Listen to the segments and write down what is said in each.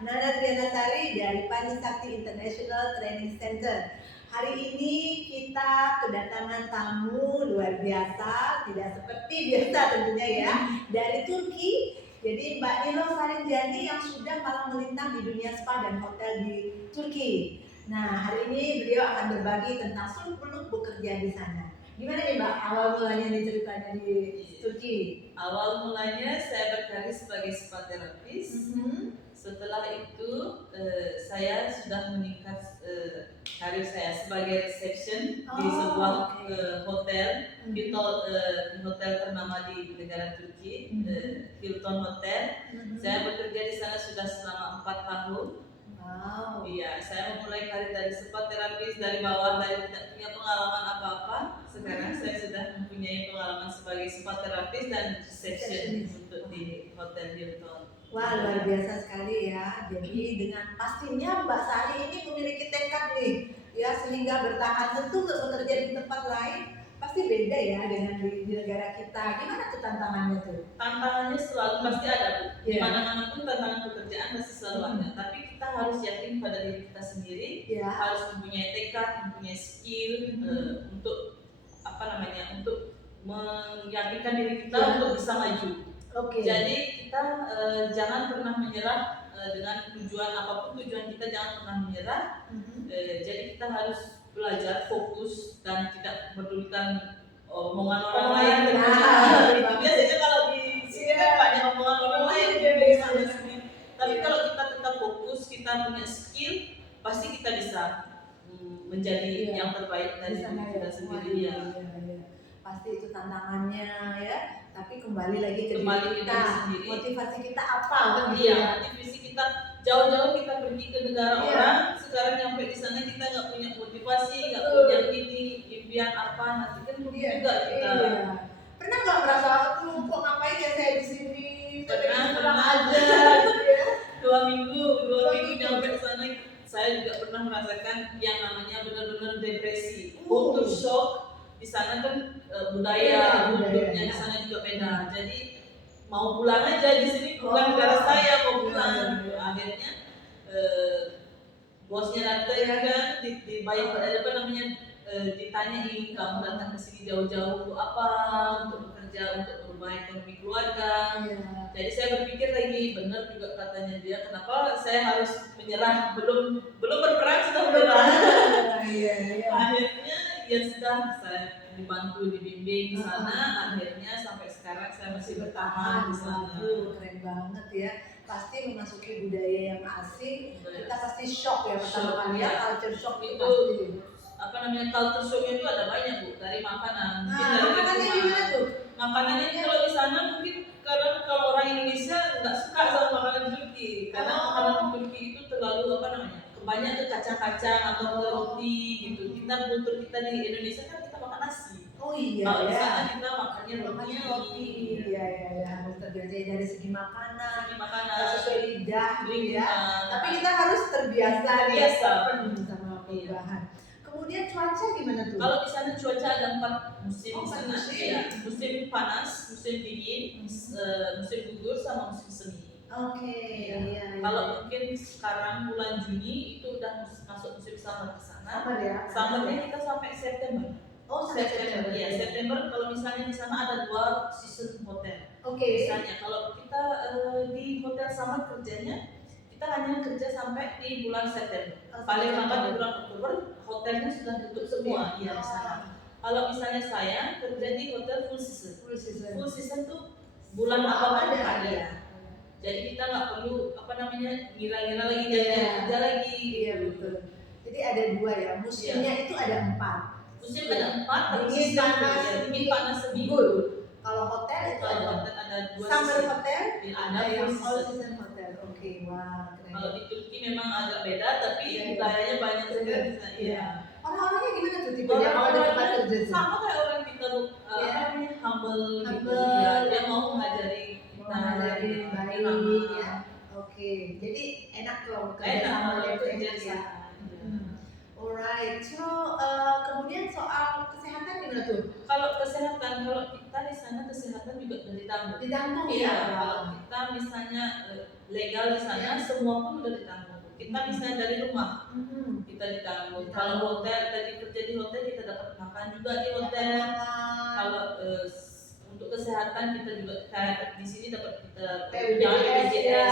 Nana Trianasari dari Panisakti International Training Center. Hari ini kita kedatangan tamu luar biasa, tidak seperti biasa tentunya ya, dari Turki. Jadi Mbak Nilo Sarinjani yang sudah malang melintang di dunia spa dan hotel di Turki. Nah, hari ini beliau akan berbagi tentang seluk-beluk bekerja di sana. Gimana nih Mbak, awal mulanya nih ceritanya di Turki? Awal mulanya saya berkarir sebagai spa terapis. Setelah itu saya sudah meningkat karir saya sebagai reception di sebuah hotel, hotel ternama di negara Turki, Hilton Hotel. Saya bekerja di sana sudah selama 4 tahun. Wow. Iya, saya memulai karir dari spa terapis dari bawah, dari tidak punya pengalaman apa-apa. Sekarang saya sudah mempunyai pengalaman sebagai spa terapis dan reception untuk di Hotel Hilton. Wah, luar biasa sekali ya. Jadi dengan pastinya Mbak Sari ini memiliki tekad nih, ya, sehingga bertahan. Tentu untuk bekerja di tempat lain pasti beda ya dengan di negara kita. Gimana tuh tantangannya tuh? Tantangannya selalu pasti ada, Bu. Di mana-mana pun tantangan pekerjaan pasti selalu ada. Tapi kita harus yakin pada diri kita sendiri, harus mempunyai tekad, mempunyai skill untuk untuk meyakinkan diri kita untuk bisa maju. Jadi kita jangan pernah menyerah dengan tujuan apapun tujuan kita, jangan pernah menyerah. Jadi kita harus belajar fokus dan tidak medulikan omongan orang lain. Biasanya kalau di sini kan banyak omongan orang lain di sana sini. Tapi kalau kita tetap fokus, kita punya skill, pasti kita bisa menjadi yang terbaik dari diri kita sendiri ya. Pasti itu tantangannya ya. Tapi kembali lagi ke diri kita, motivasi kita apa? Iya, motivasi kita jauh-jauh kita pergi ke negara orang, sekarang nyampe di sana kita nggak punya motivasi, nggak punya impian apa, nanti kan juga kita. Pernah nggak merasa lu kok ngapain ya saya di sini? Pernah aja, gitu ya. 2 minggu nyampe di sana, saya juga pernah merasakan yang namanya benar-benar depresi, kultur shock. Di sana kan budaya hidupnya di sana juga beda. Jadi mau pulang aja, di sini bukan negara saya, mau pulang. Akhirnya bosnya datang kan, ditanyain kamu datang ke sini jauh-jauh untuk apa? Untuk bekerja, untuk merubah ekonomi keluarga. Jadi saya berpikir lagi, benar juga katanya dia, kenapa saya harus menyerah, belum berperang sudah menyerah. Akhirnya ya sudah, saya dibantu, dibimbing di sana. Akhirnya sampai sekarang saya masih bertahan di sana. Keren banget ya. Pasti memasuki budaya yang asing, kita pasti shock ya pertama kali ya. Culture shock itu culture shocknya itu ada banyak, Bu, dari makanan. Makanannya gimana tuh? Makanannya kalau di sana mungkin karena kalau orang Indonesia nggak suka sama makanan Turki, karena makanan Turki itu terlalu banyak ke kacang-kacang atau ke roti gitu. Kultur kita di Indonesia kan kita makan nasi. Oh iya. Kalau di sana kita makannya roti. Iya. Harus terbiasa dari segi makanan, sesuai lidah gitu ya. Tapi kita harus terbiasa sama perubahan. Kemudian cuaca gimana tuh? Kalau di sana cuaca ada 4 musim di sana. Ya, musim panas, musim dingin, musim gugur sama musim semi. Iya. Kalau mungkin sekarang bulan Juni itu udah masuk musim summer ke sana. Summernya kita sampai September. September. Iya, September. Kalau misalnya di sana ada 2 season hotel. Misalnya kalau kita di hotel summer kerjanya, kita hanya kerja sampai di bulan September. Paling lambat di bulan Oktober hotelnya sudah tutup semua. Iya, di sana. Kalau misalnya saya kerja di hotel full season. Full season tuh bulan apapun ada. Jadi kita nggak perlu ngira-ngira lagi kerja lagi. Iya betul. Jadi ada 2 ya. Musimnya itu ada 4. Musim ada 4. Dingin panas seminggu. Kalau hotel itu ada 2 summer hotel, ada yang all season hotel. Wah keren. Kalau di Turki memang agak beda, tapi budayanya banyak sekali. Iya. Orang-orangnya gimana tuh tipenya kalau di tempat kerja? Sama kayak orang kita humble gitu. Dia mau mengajari baik ya. Jadi enak tuh kerja sama dia tuh enak ya. Alright, so kemudian soal kesehatan gimana tuh? Kalau kesehatan, kalau kita di sana kesehatan juga ditanggung. Ditanggung ya. Kalau kita misalnya legal di sana, semua pun udah ditanggung. Kita misalnya dari rumah, kita ditanggung. Kalau hotel, tadi kerja di hotel kita dapat makan juga di hotel. Kalau untuk kesehatan kita juga kayak di sini dapat kita BPJS ya.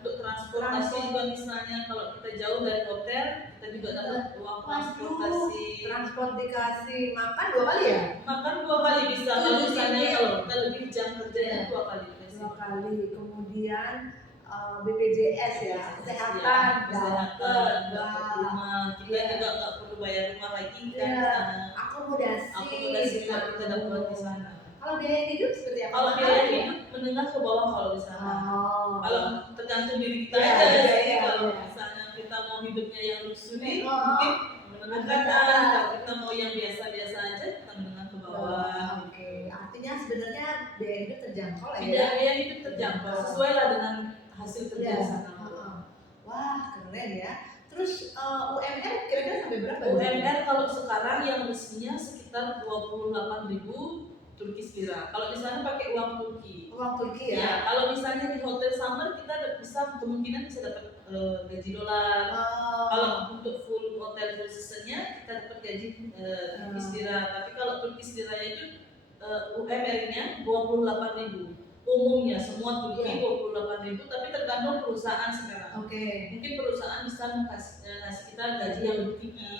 Untuk transportasi juga misalnya kalau kita jauh dari hotel kita juga dapat uang transportasi. Transport dikasih, makan 2 kali ya? Makan 2 kali bisa. Kalau misalnya kalau kita lebih jam kerjanya 2 kali. 2 kali. Kemudian BPJS ya, kesehatan, rumah. Kita juga nggak perlu bayar rumah lagi kan. Akomodasi kita dapat di sana. Kalau biaya hidup seperti apa? Kalau biaya hidup menengah ke bawah kalau di sana. Kalau tergantung diri kita aja sih. Kalau misalnya kita mau hidupnya yang luxury, mungkin menengah ke atas. Kalau kita mau yang biasa-biasa aja, kita menengah ke bawah. Oke, artinya sebenarnya biaya hidup terjangkau lah ya. Biaya hidup terjangkau, sesuai lah dengan hasil kerja di sana. Wah, keren ya. Terus UMR kira-kira sampai berapa? UMR kalau sekarang yang mestinya sekitar 28.000 Turkish lira. Kalau di sana pakai uang Turki. Uang Turki ya? Ya, kalau misalnya di hotel summer kita bisa kemungkinan bisa dapat gaji dolar. Kalau untuk full hotel full seasonnya kita dapat gaji Turkish lira. Tapi kalau Turkish lira itu UMR-nya 28.000. Umumnya semua Turki 28.000, tapi tergantung perusahaan sekarang. Mungkin perusahaan bisa ngasih kita gaji yang lebih tinggi.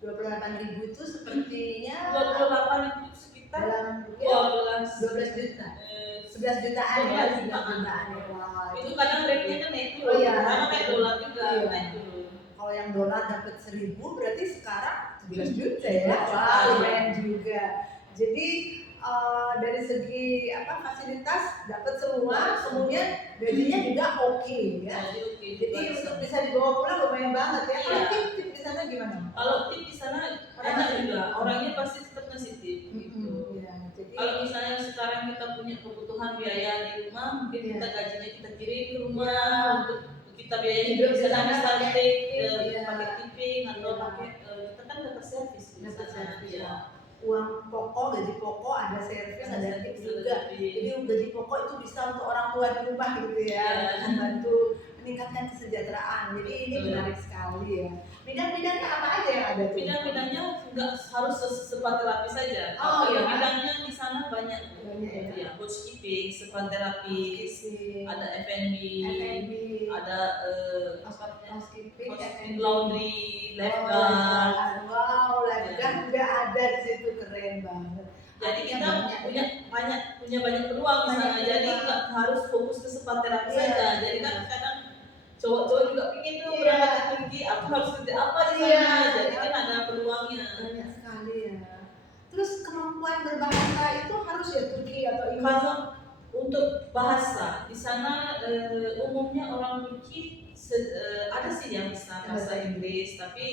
28.000 itu sepertinya 28 itu sekitar dalam 12 juta. 11 jutaan ya, 11 jutaan ya. Itu kadang rate-nya kan naik dulu. Karena kayak dolar juga naik dulu. Kalau yang dolar dapat 1.000 berarti sekarang 11 juta ya. Wah, lumayan juga. Jadi dari segi fasilitas dapat semua, kemudian gajinya juga oke ya. Jadi untuk bisa dibawa pulang lumayan banget ya. Kalau tip di sana gimana? Kalau tip di sana enak juga, orangnya pasti tetap ngasih tip gitu. Kalau misalnya sekarang kita punya kebutuhan biaya di rumah, mungkin kita gajinya kita kirim ke rumah untuk kita biaya hidup di sana misalnya pakai tipping atau pakai kita kan dapat servis di sana. Uang pokok, gaji pokok, ada servis, ada tip juga. Jadi gaji pokok itu bisa untuk orang tua di rumah gitu ya, membantu meningkatkan kesejahteraan. Jadi ini menarik sekali ya. Bidang-bidangnya apa aja yang ada tuh? Bidang-bidangnya nggak harus spa terapi saja. Bidangnya di sana banyak ya. Housekeeping, spa terapi, ada F&B, ada housekeeping, laundry, lifeguard. Wow, lifeguard juga ada di situ, keren banget. Jadi kita punya banyak peluang di sana. Jadi nggak harus fokus ke spa terapi saja. Jadi kan kadang cowok-cowok juga pingin tuh berangkat ke Turki, aku harus kerja apa di sana. Jadi kan ada peluangnya. Banyak sekali ya. Terus kemampuan berbahasa itu harus ya Turki atau Inggris? Kalau untuk bahasa di sana umumnya orang Turki ada sih yang bisa bahasa Inggris, tapi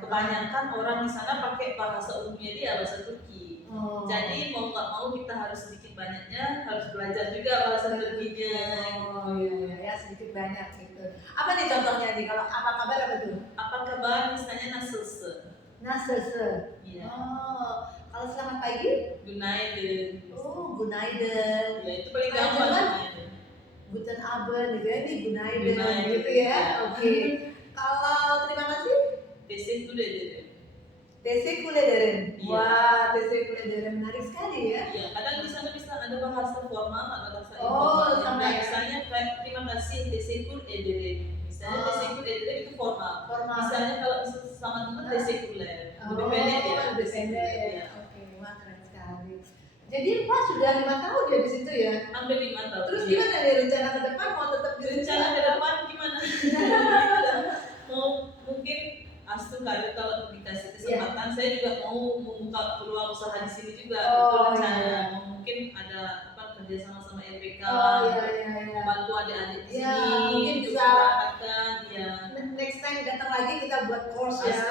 kebanyakan orang di sana pakai bahasa umumnya dia bahasa Turki. Jadi mau nggak mau kita harus sedikit banyaknya harus belajar juga bahasa Turkinya. Ya sedikit banyak gitu. Apa nih contohnya nih? Kalau apa kabar apa tuh? Apa kabar misalnya nasılsın? Nasılsın? Iya. Kalau selamat pagi? Günaydın. Günaydın. Ya itu paling gampang. Guten Abend gitu ya, ini Günaydın gitu ya. Oke. Kalau terima kasih? Teşekkür ederim. Teşekkür ederim. Wah, teşekkür ederim, menarik sekali ya. Iya, kadang di sana bisa ada bahasa formal atau bahasa informal. Misalnya terima kasih teşekkür ederim. Misalnya teşekkür ederim itu formal. Misalnya kalau sama teman teşekkürler. Lebih pendek ya. Lebih pendek. Oke, wah keren sekali. Jadi Pak sudah 5 tahun ya di situ ya? Hampir 5 tahun. Terus gimana nih rencana ke depan, mau tetap di rencana ke depan gimana? Mau mungkin Astuka kalau dikasih kesempatan, saya juga mau membuka peluang usaha di sini juga. Rencana mungkin ada kerja sama LPK, membantu adik-adik di sini, mungkin bisa mendapatkan next time datang lagi kita buat course ya,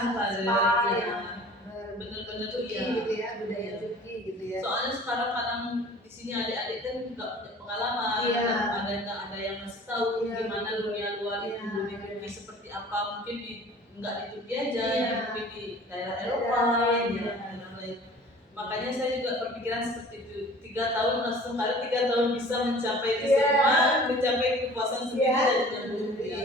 bener-bener Turki gitu ya, budaya Turki gitu ya. Soalnya sekarang kadang di sini adik-adik kan nggak punya pengalaman, ada yang ngasih tahu gimana dunia luar itu, dunia Turki seperti apa, mungkin nggak di Turki aja, mungkin di daerah Eropa lain. Makanya saya juga berpikiran seperti itu. 3 tahun langsung kali 3 tahun bisa mencapai itu Iya. semua, mencapai kepuasan sendiri Iya. dan ya.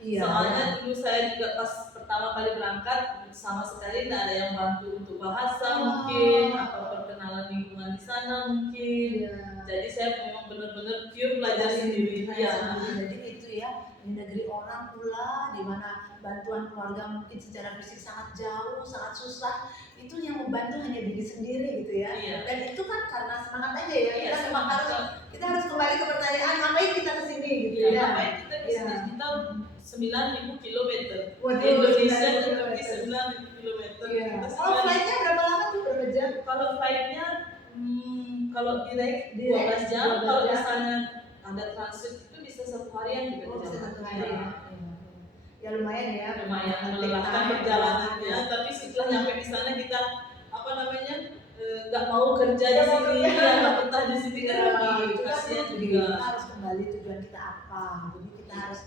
Iya. Soalnya dulu saya juga pas pertama kali berangkat sama sekali tidak ada yang bantu untuk bahasa mungkin atau perkenalan lingkungan di sana mungkin. Iya. Jadi saya memang benar-benar pure belajar sendiri. Ya. Jadi itu ya, di negeri orang pula di mana bantuan keluarga mungkin secara fisik sangat jauh, sangat susah, itu yang membantu hanya diri sendiri gitu ya. Iya. Dan itu kan karena semangat aja ya. Iya, kita harus kembali ke pertanyaan, ngapain kita kesini gitu ya. ya. Ngapain kita kesini? Kita 9.000 kilometer. Waduh, Indonesia 9.000 itu 9.000 kilometer. Iya. Kalau flightnya berapa lama tuh, berapa jam? Kalau flightnya kalau direct 12 jam, kalau misalnya ada transit itu bisa 1 harian juga. Bisa 1 hari ya. Ya lumayan ya. Lumayan melelahkan perjalanannya, tapi setelah nyampe di sana kita nggak mau kerja di sini, nggak betah di sini kan lebih kasihan juga. Kita harus kembali tujuan kita apa. Jadi kita harus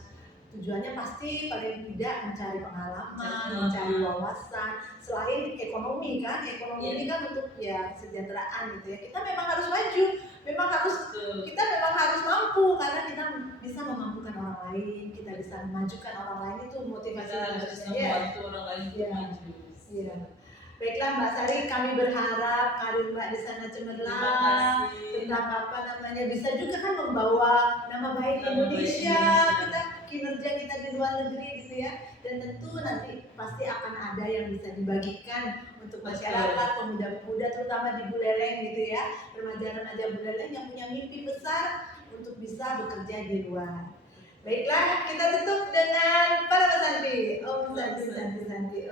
tujuannya pasti paling tidak mencari pengalaman, mencari wawasan. Selain ekonomi kan, ekonomi ini kan untuk ya kesejahteraan gitu ya. Kita memang harus maju, kita memang harus mampu karena kita bisa memampukan orang lain, kita bisa memajukan orang lain, itu motivasi kita harus membantu orang lain untuk maju. Iya. Baiklah Mbak Sari, kami berharap karir Mbak di sana cemerlang, tentang bisa juga kan membawa nama baik Indonesia, kinerja kita di luar negeri gitu ya. Dan tentu nanti pasti akan ada yang bisa dibagikan untuk masyarakat, pemuda-pemuda terutama di Buleleng gitu ya, remaja-remaja Buleleng yang punya mimpi besar untuk bisa bekerja di luar. Baiklah, kita tutup dengan para Santi. Om Santi.